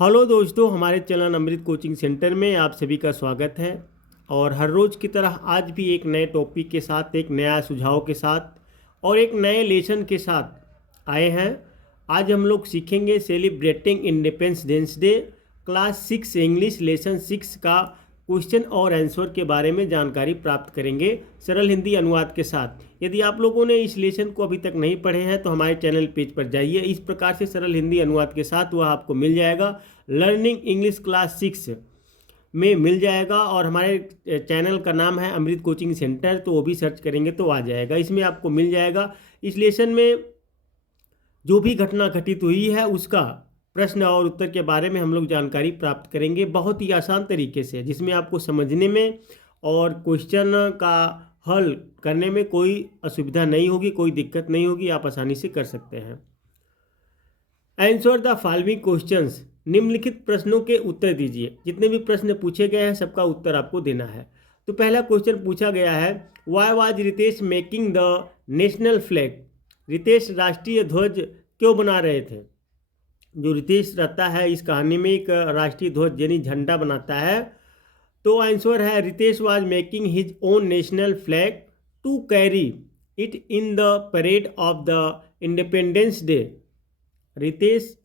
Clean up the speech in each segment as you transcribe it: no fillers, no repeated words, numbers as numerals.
Hello दोस्तों, हमारे channel अमृत coaching centre में आप सभी का स्वागत है। और हर रोज़ की तरह आज भी एक नए टॉपिक के साथ, एक नया सुझाव के साथ और एक नए लेसन के साथ आए हैं। आज हम लोग सीखेंगे celebrating independence day class 6 English lesson 6 का क्वेश्चन और आंसर के बारे में जानकारी प्राप्त करेंगे सरल हिंदी अनुवाद के साथ। यदि आप लोगों ने इस लेसन को अभी तक नहीं पढ़े हैं तो हमारे चैनल पेज पर जाइए। इस प्रकार से सरल हिंदी अनुवाद के साथ वह आपको मिल जाएगा। लर्निंग इंग्लिश क्लास 6 में मिल जाएगा और हमारे चैनल का नाम है अमृत कोचिंग सेंटर, तो वो भी सर्च करेंगे तो आ जाएगा। इसमें आपको मिल जाएगा। इस लेसन में जो भी घटना घटित हुई है उसका प्रश्न और उत्तर के बारे में हम लोग जानकारी प्राप्त करेंगे बहुत ही आसान तरीके से, जिसमें आपको समझने में और क्वेश्चन का हल करने में कोई असुविधा नहीं होगी, कोई दिक्कत नहीं होगी, आप आसानी से कर सकते हैं। आंसर द फॉलोइंग क्वेश्चंस, निम्नलिखित प्रश्नों के उत्तर दीजिए। जितने भी प्रश्न पूछे गए हैं सबका उत्तर आपको देना है। तो पहला क्वेश्चन पूछा गया है, why was Ritesh making the national flag. Ritesh राष्ट्रीय ध्वज क्यों बना रहे थे। जो रितेश रहता है इस कहानी में एक राष्ट्रीय ध्वज यानी झंडा बनाता है। तो आंसर है Ritesh was making his own national flag to carry it in the parade of the Independence Day. Ritesh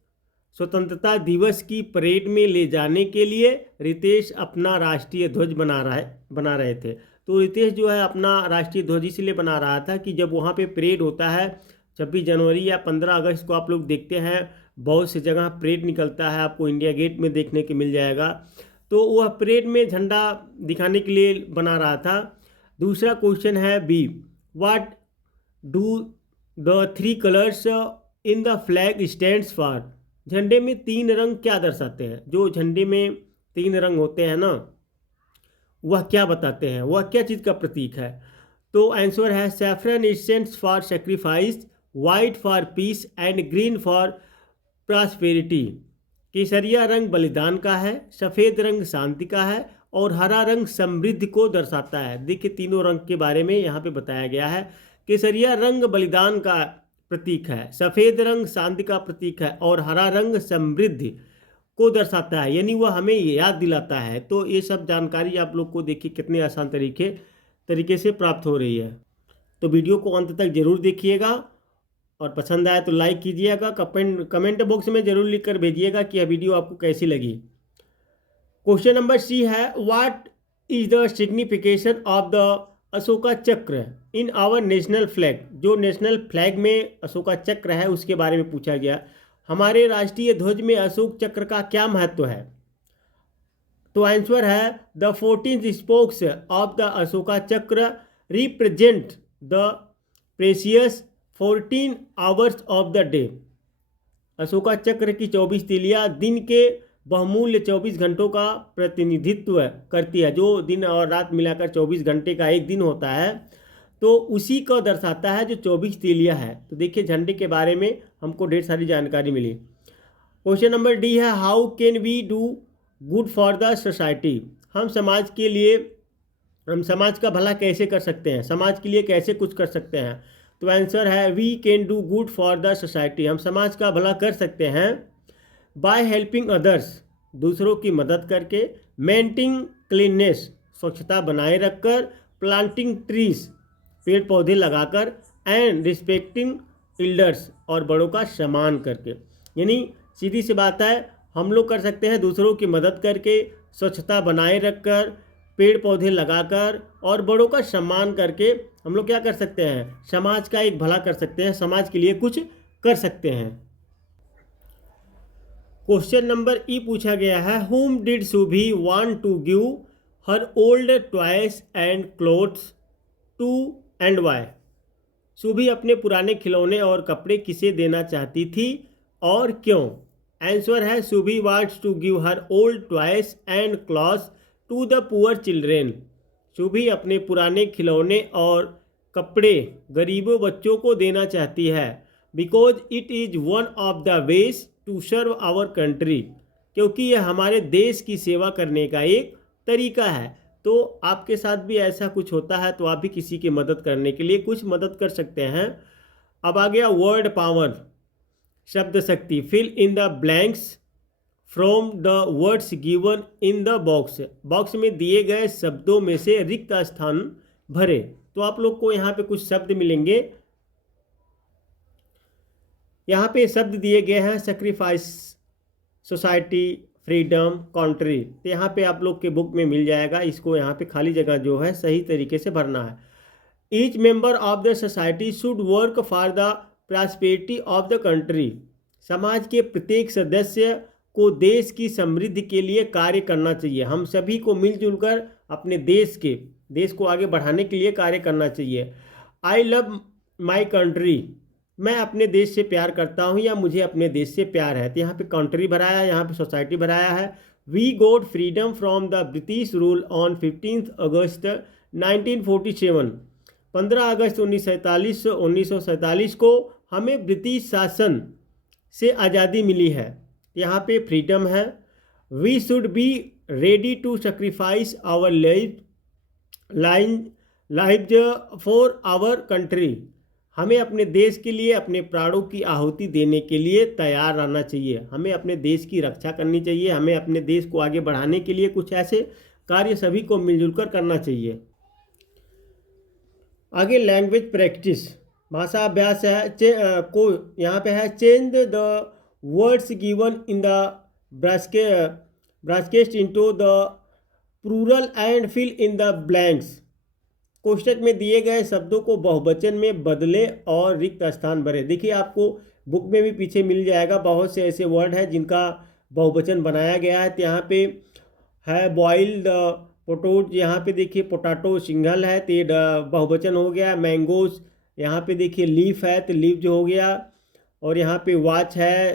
स्वतंत्रता दिवस की परेड में ले जाने के लिए रितेश अपना राष्ट्रीय ध्वज बना रहे थे। तो रितेश जो है अपना राष्ट्रीय ध्वज इसलिए बना रहा था कि जब वहाँ पे परेड होता है 26 जनवरी या 15 अगस्त को, आप लोग देखते हैं बहुत सी जगह परेड निकलता है, आपको इंडिया गेट में देखने को मिल जाएगा। तो वह परेड में झंडा दिखाने के लिए बना रहा था। दूसरा क्वेश्चन है B, what do the three colours in the flag stands for. झंडे में 3 रंग क्या दर्शाते हैं। जो झंडे में 3 रंग होते हैं ना, वह क्या बताते हैं, वह क्या चीज़ का प्रतीक है। तो आंसर है saffron stands for sacrifice, white for peace and green for prosperity. केसरिया रंग बलिदान का है, सफ़ेद रंग शांति का है और हरा रंग समृद्धि को दर्शाता है। देखिए तीनों रंग के बारे में यहाँ पे बताया गया है। केसरिया रंग बलिदान का प्रतीक है, सफ़ेद रंग शांति का प्रतीक है और हरा रंग समृद्धि को दर्शाता है, यानी वह हमें याद दिलाता है। तो ये सब जानकारी आप लोग को देखिए कितने आसान तरीके से प्राप्त हो रही है। तो वीडियो को अंत तक जरूर देखिएगा और पसंद आए तो लाइक कीजिएगा। कमेंट बॉक्स में जरूर लिख कर भेजिएगा कि यह वीडियो आपको कैसी लगी। क्वेश्चन नंबर सी है, what is the signification of the Ashoka चक्र इन आवर नेशनल फ्लैग। जो नेशनल फ्लैग में अशोका चक्र है उसके बारे में पूछा गया। हमारे राष्ट्रीय ध्वज में अशोक चक्र का क्या महत्व है। तो आंसर है the 14 spokes of the Ashoka chakra represent the precious 14 hours of the day. Ashoka chakra की 24 तीलियां दिन के बहुमूल्य 24 घंटों का प्रतिनिधित्व करती है। जो दिन और रात मिलाकर 24 घंटे का एक दिन होता है, तो उसी को दर्शाता है जो 24 तीलियां है। तो देखिए झंडे के बारे में हमको ढेर सारी जानकारी मिली। क्वेश्चन नंबर डी है, how can we do good for the society. हम समाज का भला कैसे कर सकते हैं, समाज के लिए कैसे कुछ कर सकते हैं। तो आंसर है we can do good for the society. हम समाज का भला कर सकते हैं बाय हेल्पिंग अदर्स, दूसरों की मदद करके, मेंटेनिंग क्लीननेस, स्वच्छता बनाए रखकर, प्लांटिंग ट्रीज, पेड़ पौधे लगाकर, एंड रिस्पेक्टिंग एल्डर्स, और बड़ों का सम्मान करके। यानी सीधी सी बात है, हम लोग कर सकते हैं दूसरों की मदद करके, स्वच्छता बनाए रखकर, पेड़ पौधे लगाकर और बड़ों का सम्मान करके हम लोग क्या कर सकते हैं, समाज का एक भला कर सकते हैं, समाज के लिए कुछ कर सकते हैं। क्वेश्चन नंबर ई पूछा गया है, whom did Subhi want to give her old toys and clothes to and why। सुभी अपने पुराने खिलौने और कपड़े किसे देना चाहती थी और क्यों। आंसर है सुभी wants to give her old toys and clothes to the poor children। सुभी अपने पुराने खिलौने और कपड़े गरीबों बच्चों को देना चाहती है, because it is one of the ways to serve our country, क्योंकि यह हमारे देश की सेवा करने का एक तरीका है। तो आपके साथ भी ऐसा कुछ होता है तो आप भी किसी की मदद करने के लिए कुछ मदद कर सकते हैं। अब आ गया वर्ड पावर, शब्द शक्ति। Fill in the blanks from the words given in the box. Box में दिए गए शब्दों में से रिक्त स्थान भरे। तो आप लोग को यहाँ पे कुछ शब्द मिलेंगे। यहाँ पे शब्द दिए गए हैं सेक्रीफाइस, सोसाइटी, फ्रीडम, कंट्री। तो यहाँ पे आप लोग के बुक में मिल जाएगा। इसको यहाँ पे खाली जगह जो है सही तरीके से भरना है। Each member of the society should work for the prosperity of the country. समाज के प्रत्येक सदस्य को देश की समृद्धि के लिए कार्य करना चाहिए। हम सभी को मिलजुल कर अपने देश को आगे बढ़ाने के लिए कार्य करना चाहिए। आई लव माई कंट्री, मैं अपने देश से प्यार करता हूँ या मुझे अपने देश से प्यार है। तो यहाँ पे कंट्री भराया है, यहाँ पे सोसाइटी भराया है। We got freedom from the British rule on 15 अगस्त 1947। 15 अगस्त 1947 को हमें ब्रिटिश शासन से आज़ादी मिली है। यहाँ पे फ्रीडम है। We should be ready to sacrifice our live for our country. हमें अपने देश के लिए अपने प्राणों की आहुति देने के लिए तैयार रहना चाहिए। हमें अपने देश की रक्षा करनी चाहिए। हमें अपने देश को आगे बढ़ाने के लिए कुछ ऐसे कार्य सभी को मिलजुल कर करना चाहिए। आगे लैंग्वेज प्रैक्टिस, भाषा अभ्यास है। को यहाँ पे है change the words given in the broadcast into the plural and fill in the blanks. कोष्टक में दिए गए शब्दों को बहुवचन में बदले और रिक्त स्थान भरे। देखिए आपको बुक में भी पीछे मिल जाएगा, बहुत से ऐसे वर्ड हैं जिनका बहुवचन बनाया गया है। तो यहाँ पे है बॉइल्ड पोटोज, यहाँ पे देखिए पोटैटो सिंगल है तो ये बहुवचन हो गया। मैंगोज, यहाँ पे देखिए लीफ है तो लीफ जो हो गया। और यहाँ पे वॉच है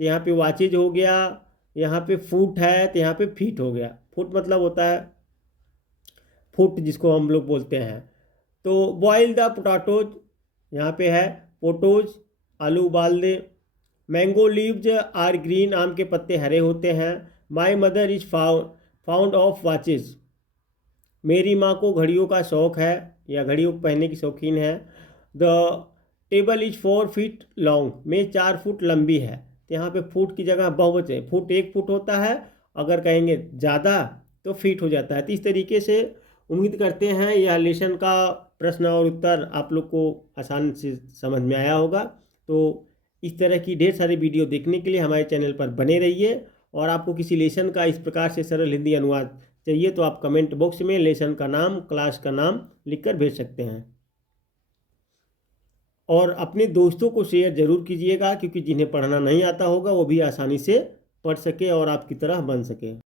तो यहाँ पे वॉचेज हो गया। यहाँ पे फुट है तो यहाँ पे फीट हो गया। फुट मतलब होता है फुट, जिसको हम लोग बोलते हैं। तो बॉयल द पोटैटोज, यहाँ पे है पोटोज, आलू उबाल दे। मैंगो लीव्स आर ग्रीन, आम के पत्ते हरे होते हैं। My mother is found of watches, मेरी माँ को घड़ियों का शौक़ है या घड़ियों को पहनने की शौकीन है। The table is 4 feet long, मेज 4 फुट लंबी है। तो यहाँ पे फुट की जगह बहुवचन, फुट 1 फुट होता है, अगर कहेंगे ज़्यादा तो फीट हो जाता है। तो इस तरीके से उम्मीद करते हैं यह लेसन का प्रश्न और उत्तर आप लोग को आसान से समझ में आया होगा। तो इस तरह की ढेर सारी वीडियो देखने के लिए हमारे चैनल पर बने रहिए। और आपको किसी लेसन का इस प्रकार से सरल हिंदी अनुवाद चाहिए तो आप कमेंट बॉक्स में लेसन का नाम, क्लास का नाम लिखकर भेज सकते हैं। और अपने दोस्तों को शेयर ज़रूर कीजिएगा, क्योंकि जिन्हें पढ़ना नहीं आता होगा वो भी आसानी से पढ़ सके और आपकी तरह बन सके।